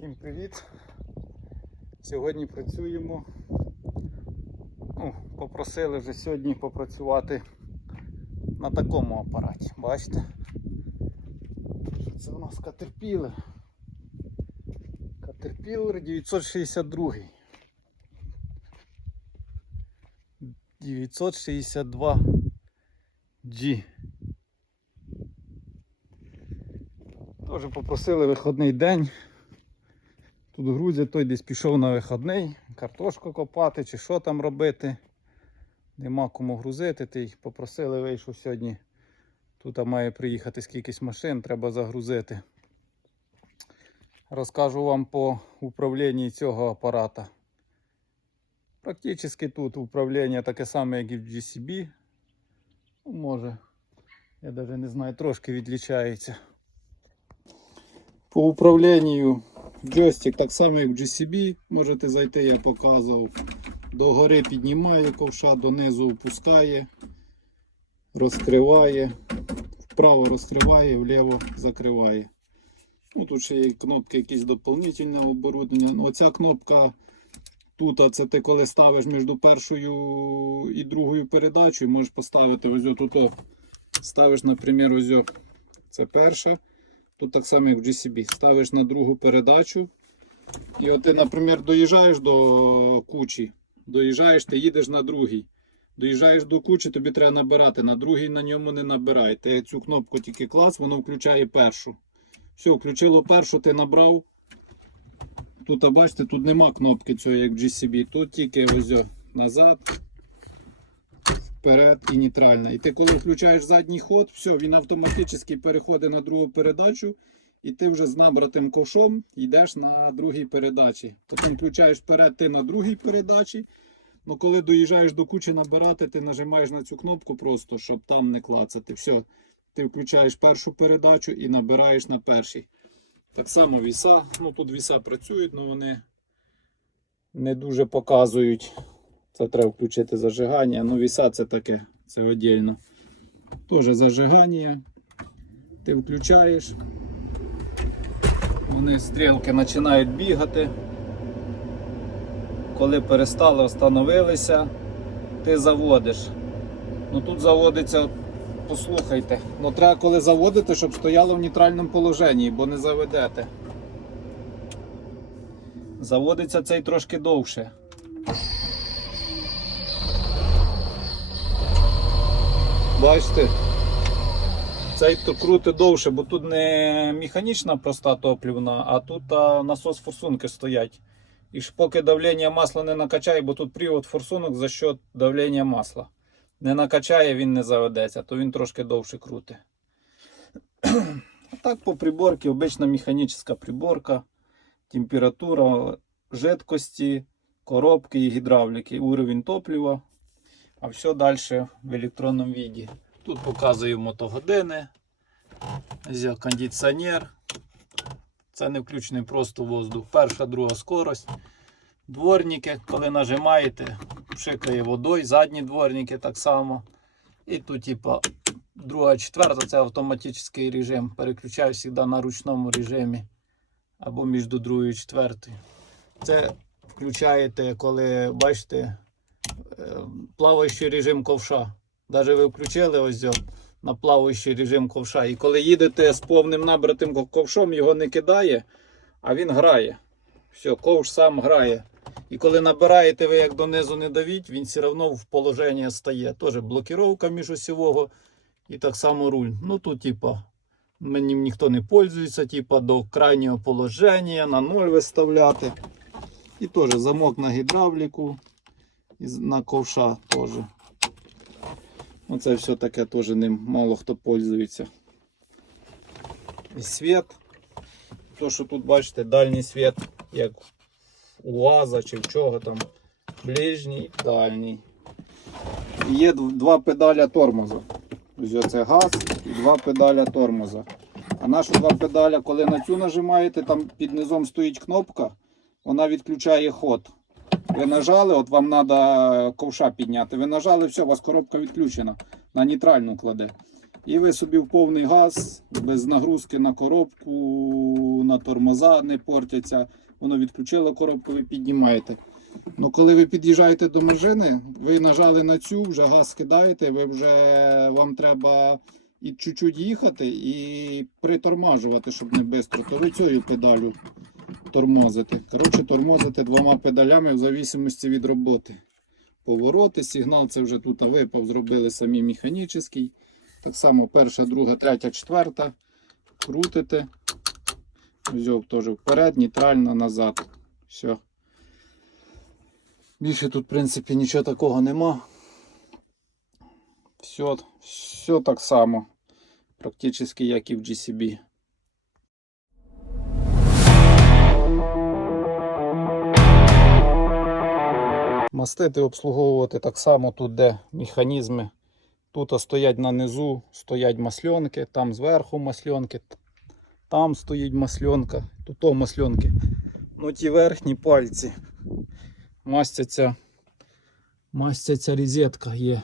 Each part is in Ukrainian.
Всім привіт! Сьогодні працюємо. Ну, попросили вже сьогодні попрацювати на такому апараті. Бачите? Що Це у нас Caterpillar. Caterpillar 962. 962 G. Теж попросили виходний день. Тут грузять, той десь пішов на виходний, картошку копати чи що там робити. Нема кому грузити, ти попросили, вийшов сьогодні. Тут має приїхати скількись машин, треба загрузити. Розкажу вам по управлінні цього апарата. Практично тут управління таке саме, як і в GCB. Ну, може, я навіть не знаю, трошки відлічається. По управлінню джойстик так само, як в GCB. Можете зайти, я показував. Догори піднімає ковша, донизу опускає, розкриває, вправо розкриває, вліво закриває. Ну, Тут ще є кнопки якісь доповнительне оборудовання. Ну, Оця кнопка тут, а це ти коли ставиш між першою і другою передачею, можеш поставити ось тут. Ставиш, наприклад, ось це перша. Тут так само, як в GCB. Ставиш на другу передачу. І от ти, наприклад, доїжджаєш до кучі. Доїжджаєш, ти їдеш на другий. Доїжджаєш до кучі, тобі треба набирати. На другий на ньому не набирай. Ти цю кнопку тільки клас, воно включає першу. Все, включило першу, ти набрав. Тут, а бачите, тут нема кнопки цього, як GCB. Тут тільки ось назад, вперед і нейтральна. І ти коли включаєш задній ход, все, він автоматично переходить на другу передачу. І ти вже з набратим ковшом йдеш на другій передачі. Потім включаєш вперед ти на другій передачі. Ну коли доїжджаєш до кучі набирати, ти нажимаєш на цю кнопку просто, щоб там не клацати. Все. Ти включаєш першу передачу і набираєш на першій. Так само віса. Ну тут віса працюють, але вони не дуже показують. Це треба включити зажигання. Ну, віса це таке, це віддільно. Теж зажигання. Ти включаєш. Вони стрілки починають бігати. Коли перестали, встановилися, ти заводиш. Ну тут заводиться, послухайте. Ну треба коли заводити, щоб стояло в нейтральному положенні, бо не заведете. Заводиться цей трошки довше. Бачите? Цей то крути довше, бо тут не механічна проста топлівна, а тут а, насос форсунки стоять. І ж поки давлення масла не накачає, бо тут привод форсунок за счет давлення масла. Не накачає, він не заведеться, то він трошки довше крути. А так по приборці, обична механічна приборка, температура жидкості, коробки і гідравліки, уровень топлива. А все далі в електронному віді. Тут показую мотогодини, кондиціонер. Це не включений просто воздух. Перша, друга скорость. Дворники, коли нажимаєте, пшикає водою, задні дворники так само. І тут, типа, друга, четверта це автоматичний режим. Переключаю завжди на ручному режимі. Або між другою і четвертою. Це включаєте, коли бачите плаваючий режим ковша. Навіть ви включили ось на плаваючий режим ковша. І коли їдете з повним набратим ковшом, його не кидає, а він грає. Все, ковш сам грає. І коли набираєте ви як донизу не давіть, він все одно в положення стає. Теж блокіровка міжосівого і так само руль. Ну тут, типа, мені ніхто не пользується, типа до крайнього положення, на ноль виставляти. І теж замок на гідравліку, і на ковша теж. Оце все таке теж ним мало хто пользується. І світ. То, що тут бачите, дальній світ, як у УАЗа чи в чого там. Ближній, дальній. Є два педаля тормоза. Ось оце газ і два педаля тормоза. А наші два педаля, коли на цю нажимаєте, там під низом стоїть кнопка, вона відключає ход. Ви нажали, от вам треба ковша підняти. Ви нажали, все, у вас коробка відключена. На нейтральну кладе. І ви собі в повний газ, без нагрузки на коробку, на тормоза не портяться. Воно відключило коробку, ви піднімаєте. Ну, коли ви під'їжджаєте до межини, ви нажали на цю, вже газ кидаєте, ви вже вам треба і чуть-чуть їхати і притормажувати, щоб не швидко, то ви цією педалю тормозите. Коротше, тормозите двома педалями в зависимості від роботи. Повороти, сигнал це вже тут випав, зробили самі механічний. Так само перша, друга, третя, четверта. Крутите. Взяв теж вперед, нейтрально, назад. Все. Більше тут, в принципі, нічого такого нема. Все, все так само. Практично як і в GCB. Мастити, обслуговувати так само тут, де механізми. Тут стоять на низу, стоять масльонки, там зверху масльонки, там стоїть масльонка, тут масльонки. Ну ті верхні пальці мастяться, мастяться розетка є.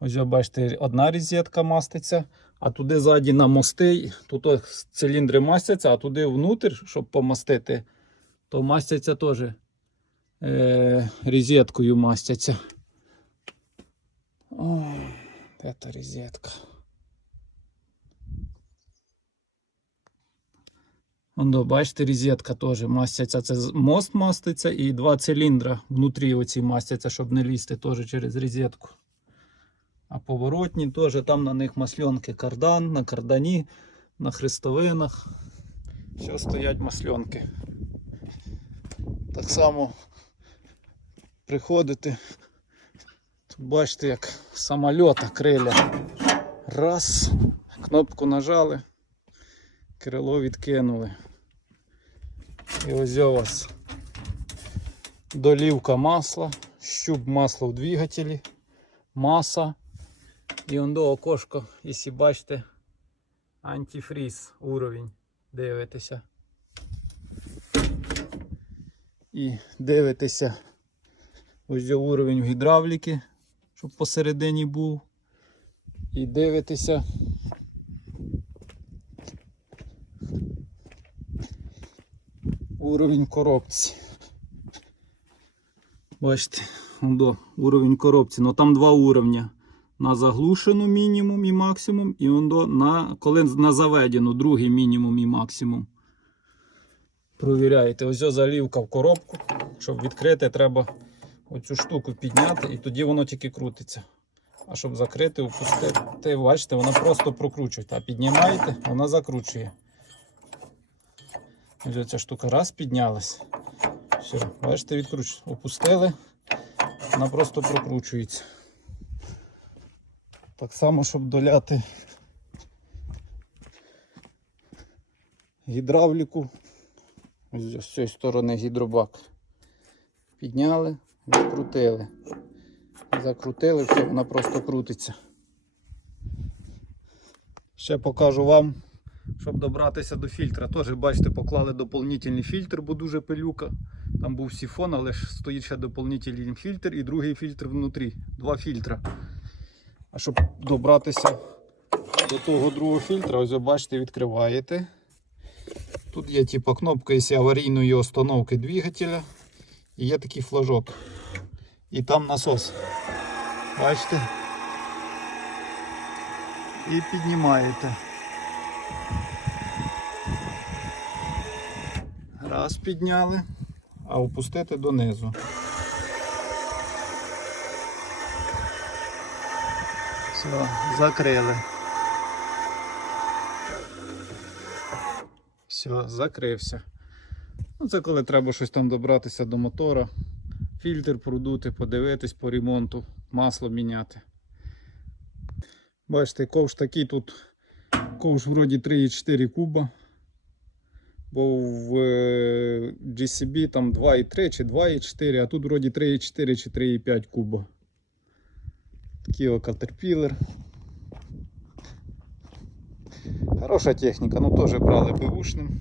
Ось бачите, одна розетка маститься, а туди ззаді на мости, тут циліндри мастяться, а туди внутрь, щоб помастити, то мастяться теж е, розеткою мастяться. Де та розетка? Воно, бачите, розетка теж мастяться. Це мост маститься і два циліндра внутрі оці мастяться, щоб не лізти теж через розетку. А поворотні теж там на них масльонки кардан, на кардані, на хрестовинах. Все стоять масльонки. Так само приходите. Тут бачите, як самольота криля. Раз, кнопку нажали, крило відкинули. І ось у вас долівка масла, щуп масла в двигателі, маса. І он до окошко, якщо бачите, антифріз уровень. Дивитеся. І дивитеся ось є уровень гідравліки, щоб посередині був. І дивитеся. Уровень коробці. Бачите, до уровень коробці. Ну там два уровня. На заглушену мінімум і максимум, і он до, на, коли на заведену другий мінімум і максимум. Провіряєте. Ось залівка в коробку. Щоб відкрити, треба оцю штуку підняти, і тоді воно тільки крутиться. А щоб закрити, опустити, бачите, вона просто прокручує. А піднімаєте, вона закручує. Ось ця штука раз піднялась. Все, бачите, відкручує. Опустили, вона просто прокручується. Так само, щоб доляти гідравліку. Ось з цієї сторони гідробак. Підняли, відкрутили. Закрутили, все, вона просто крутиться. Ще покажу вам, щоб добратися до фільтра. Теж, бачите, поклали доповнительний фільтр, бо дуже пилюка. Там був сифон, але ж стоїть ще доповнительний фільтр і другий фільтр внутрі. Два фільтра. А щоб добратися до того другого фільтра, ось ви бачите, відкриваєте. Тут є типа кнопка із аварійної установки двигателя. І є такий флажок. І там насос. Бачите? І піднімаєте. Раз підняли, а опустити донизу. Все, закрили. Все, закрився. Ну, це коли треба щось там добратися до мотора, фільтр продути, подивитись по ремонту, масло міняти. Бачите, ковш такий тут ковш вроді 3,4 куба. Бо в е, GCB там 2,3 чи 2,4, а тут вроді 3,4 чи 3,5 куба. Такий о Caterpillar. Хороша техніка, ну теж брали бивушним.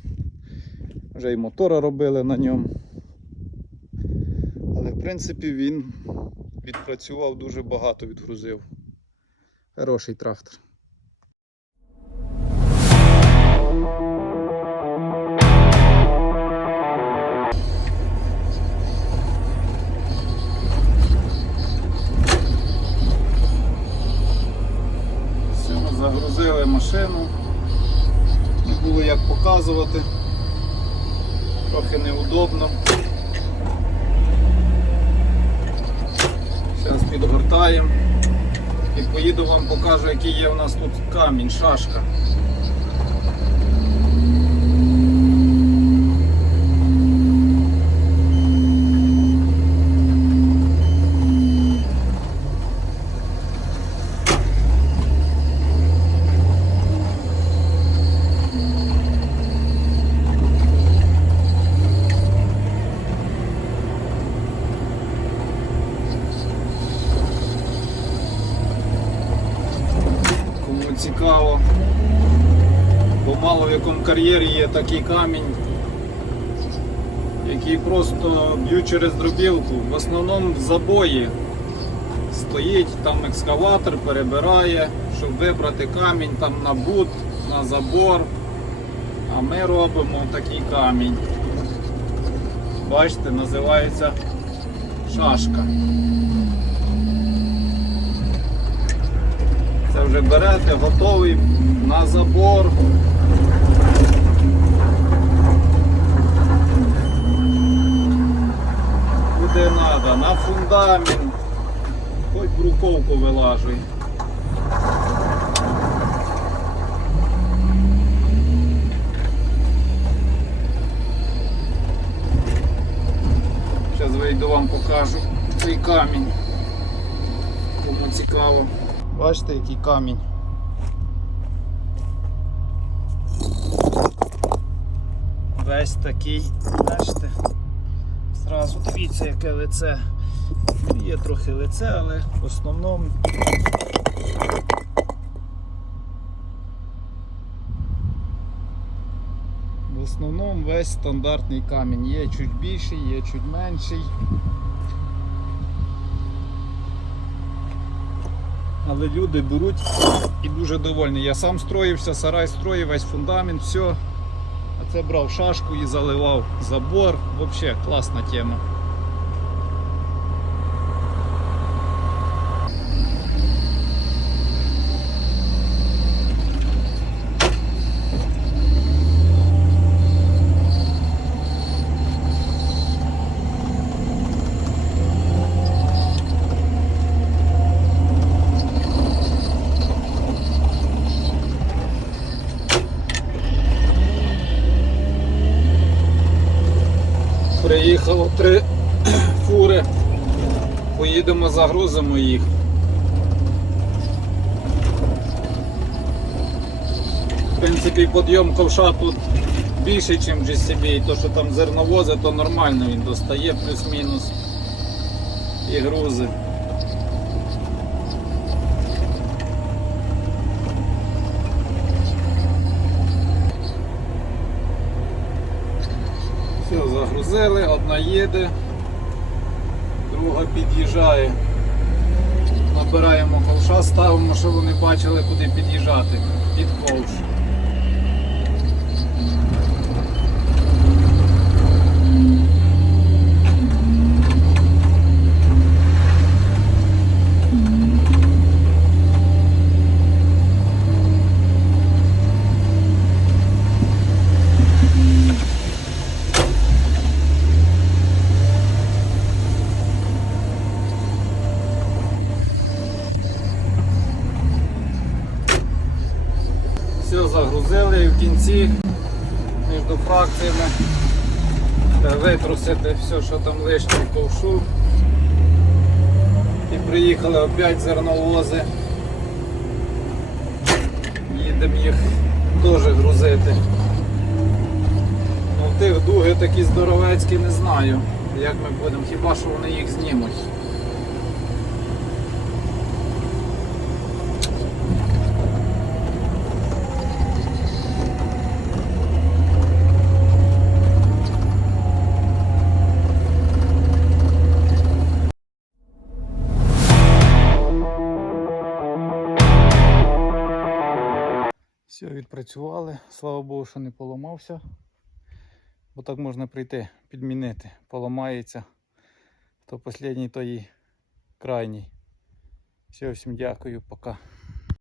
Вже і мотора робили на ньому. Принципі він відпрацював дуже багато, відгрузив. Хороший трактор. Шашка. Кому цікаво, бо мало в якому кар'єрі є такий камінь, який просто б'ють через дробілку. В основному в забої стоїть там екскаватор, перебирає, щоб вибрати камінь там на бут, на забор. А ми робимо такий камінь. Бачите, називається шашка. Вже берете, готовий на забор. Куди треба, на фундамент, хоч бруковку вилажуй. Зараз вийду вам покажу цей камінь. Кому цікаво. Бачите, який камінь. Весь такий, бачите, зразу дивіться, яке лице. Є трохи лице, але в основному в основному весь стандартний камінь. Є чуть більший, є чуть менший. Але люди беруть і дуже довольні. Я сам строївся, сарай строїв, весь фундамент, все. А це брав шашку і заливав забор. Взагалі класна тема. Загрузимо їх. В принципі, підйом ковша тут більший, ніж в GCB. І то, що там зерновози, то нормально він достає плюс-мінус і грузи. Все, загрузили, одна їде, друга під'їжджає. Набираємо колша, ставимо, щоб вони бачили, куди під'їжджати під ковш. Все загрузили і в кінці між фракціями витрусити все, що там лишнє в ковшу. І приїхали опять зерновози. Їдемо їх теж грузити. Ну, тих дуги такі здоровецькі не знаю, як ми будемо, хіба що вони їх знімуть. Все, відпрацювали. Слава Богу, що не поламався. Бо так можна прийти, підмінити. Поламається. То останній, то і крайній. Все, всім дякую, пока.